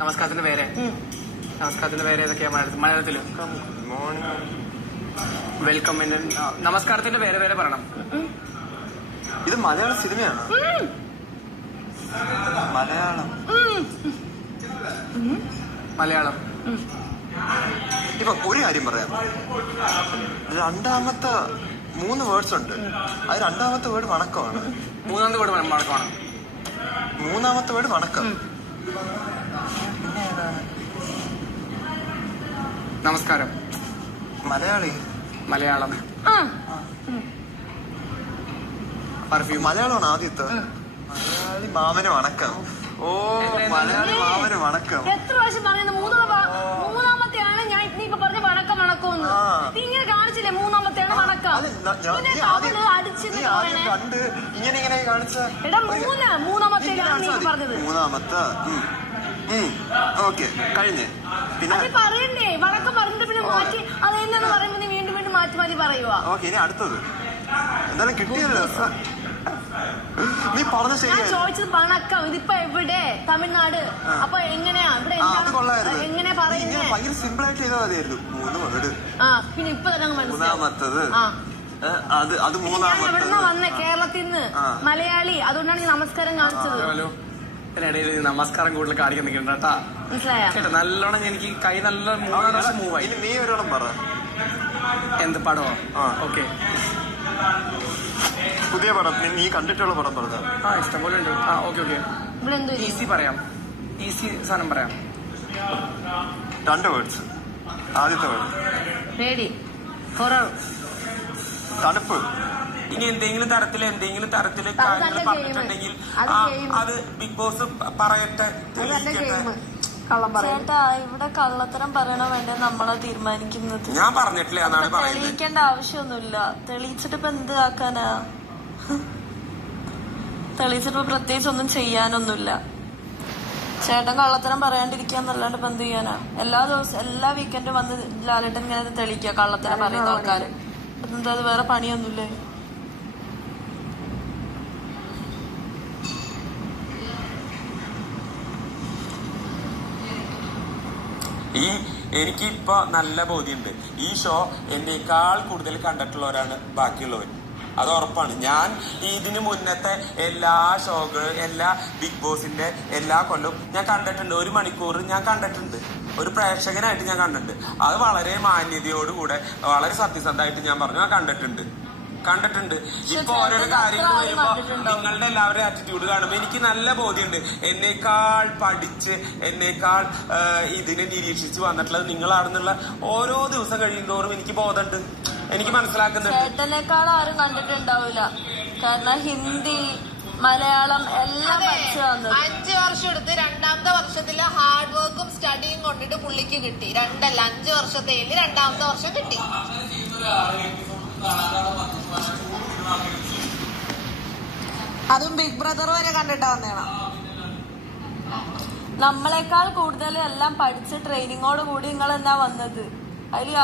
നമസ്കാരത്തിന്റെ പേര് ഏതൊക്കെയാ മലയാളത്തില്? വെൽക്കം. നമസ്കാരത്തിന്റെ പേര് പറയണം. ഇത് മലയാള സിനിമയാണ്. മലയാളം. ഇപ്പൊ ഒരു കാര്യം പറയാം. രണ്ടാമത്തെ 3 വേർഡ്സ് ഉണ്ട്. അത് രണ്ടാമത്തെ വേർഡ് വണക്കമാണ്. മൂന്നാമത്തെ വേർഡ് വണക്കമാണ്. മൂന്നാമത്തെ വേർഡ് വണക്കം. പിന്നെ ഏതാണ്? നമസ്കാരം. മലയാളം. പെർഫ്യൂം. മലയാളമാണ് ആദ്യത്തെ. മലയാളി മാമന് വണക്കം. ഓ, മലയാളി മാമന് വണക്കം. എത്ര പ്രാവശ്യം പറയുന്നത്? മൂന്നാമത്തെയാണ് ഞാൻ ഇപ്പൊ പറഞ്ഞ വണക്കം വണക്കമെന്ന്. നീ ഇങ്ങനെ കാണിച്ചില്ലേ? മൂന്നാമത്തെയാണ് വണക്കം. കണ്ട് ഇങ്ങനെ കാണിച്ച മൂന്നാമത്തേലാണ് നീ പറഞ്ഞത്. മൂന്നാമത്തെ. ഓക്കെ, കഴിഞ്ഞ്. പിന്നെ പറയണ്ടേ? വണക്കം പറഞ്ഞിട്ട് പിന്നെ മാറ്റി അതെന്നു പറയുമ്പോ നീ വീണ്ടും മാറ്റി പറയുക. ഓക്കെ, ഇനി അടുത്തത് എന്തായാലും കിട്ടിയല്ലോ. നീ പറഞ്ഞ ശരിയാ. ചോദിച്ചത് വണക്കം. ഇതിപ്പോ എവിടെ? തമിഴ്നാട്. അപ്പൊ എങ്ങനെയാ ഇവിടെ? എങ്ങനെ പറയുന്നത്? ഭയങ്കര സിമ്പിൾ ആയിട്ട് ചെയ്താൽ മതിയായിരുന്നു. 3 വേർഡ്. പിന്നെ ഇപ്പൊ തന്നെ മൂന്നാമത്തത്. അത് മൂന്നാമത്തെ. എവിടെന്നാ വന്നേ? കേരളത്തിൽ നിന്ന്. മലയാളി. അതുകൊണ്ടാണ് ഈ നമസ്കാരം കാണിച്ചത്. ഇതിനിടയിൽ നമസ്കാരം കൂടുതൽ കാണിക്കാൻ നിൽക്കണ്ട കേട്ടാ. മനസ്സിലായോ? നല്ലോണം എനിക്ക് കൈ നല്ല 3 പ്രാവശ്യം മൂവായി. നീ ഒരാളും പറ. എന്ത് പടമോ? ഓക്കെ, പുതിയ പടം. നീ കണ്ടിട്ടുള്ള പടം പറഞ്ഞ. ഇഷ്ടംപോലെ ഉണ്ട്. ഓക്കെ. ഈസി പറയാം. ഈസി സാധനം പറയാം. 2 വേർഡ്സ്. ആദ്യത്തെ വേർഡ് പേടി. ഹൊറർ. തണുപ്പ്. ഇനി എന്തെങ്കിലും തരത്തില് കാര്യങ്ങൾ പറഞ്ഞിട്ടുണ്ടെങ്കിൽ അത് ബിഗ് ബോസ് പറയട്ടെ. ചേട്ടാ, ഇവിടെ കള്ളത്തരം പറയണോ വേണ്ട നമ്മളാ തീരുമാനിക്കുന്നത്. ഞാൻ പറഞ്ഞിട്ടില്ല, അതാണ് പറയുന്നത്. തെളിയിക്കേണ്ട ആവശ്യമൊന്നുമില്ല. തെളിയിച്ചിട്ട് ഇപ്പൊ എന്ത് ആക്കാനാ? തെളിയിച്ചിട്ട് പ്രത്യേകിച്ച് ഒന്നും ചെയ്യാനൊന്നുമില്ല. ചേട്ടൻ കള്ളത്തരം പറയാണ്ടിരിക്കാന്നല്ലാണ്ട് ഇപ്പൊ എന്ത് ചെയ്യാനാ? എല്ലാ വീക്കെൻഡും വന്ന് ലാലേട്ടൻ ഇങ്ങനെ തെളിയിക്കുക കള്ളത്തരം പറയുന്ന ആൾക്കാര്. എന്താ അത് വേറെ പണിയൊന്നുമില്ലേ? എനിക്കിപ്പോ നല്ല ബോധ്യമുണ്ട്. ഈ ഷോ എന്നേക്കാൾ കൂടുതൽ കണ്ടിട്ടുള്ളവരാണ് ബാക്കിയുള്ളവർ. അത് ഉറപ്പാണ്. ഞാൻ ഇതിന് മുന്നത്തെ എല്ലാ ഷോകളും, എല്ലാ ബിഗ് ബോസിന്റെ എല്ലാ കൊല്ലവും ഞാൻ കണ്ടിട്ടുണ്ട്. 1 മണിക്കൂർ ഞാൻ കണ്ടിട്ടുണ്ട്. ഒരു പ്രേക്ഷകനായിട്ട് ഞാൻ കണ്ടിട്ടുണ്ട്. അത് വളരെ മാന്യതയോടുകൂടെ വളരെ സത്യസന്ധമായിട്ട് ഞാൻ പറഞ്ഞു ഞാൻ കണ്ടിട്ടുണ്ട്. ഇപ്പൊ ഓരോരോ കാര്യങ്ങൾ വരുമ്പോ നിങ്ങളുടെ എല്ലാവരുടെ ആറ്റിറ്റ്യൂഡ് കാണുമ്പോ എനിക്ക് നല്ല ബോധ്യമുണ്ട്. എന്നേക്കാൾ പഠിച്ച് എന്നേക്കാൾ ഇതിനെ നിരീക്ഷിച്ച് വന്നിട്ടുള്ളത് നിങ്ങളാണെന്നുള്ള ഓരോ ദിവസം കഴിയുന്നതോറും എനിക്ക് ബോധമുണ്ട്. എനിക്ക് മനസ്സിലാക്കുന്നുണ്ട്. ചേട്ടനേക്കാൾ ആരും കണ്ടിട്ടുണ്ടാവില്ല. കാരണം ഹിന്ദി, മലയാളം എല്ലാം പഠിച്ചു വന്നത്. 5 വർഷം എടുത്ത് 2ാമത്തെ വർഷത്തില് ഹാർഡ് വർക്കും സ്റ്റഡിയും കൊണ്ടിട്ട് പുള്ളിക്ക് കിട്ടി. 2 അല്ല 5 വർഷത്തെ 2ാമത്തെ വർഷം കിട്ടി. അതും ബിഗ് ബ്രദർ വരെ കണ്ടിട്ടാ വന്നേണം. നമ്മളെക്കാൾ കൂടുതൽ എല്ലാം പഠിച്ച് ട്രെയിനിങ്ങോട് കൂടി നിങ്ങൾ എന്നാ വന്നത്. അതിൽ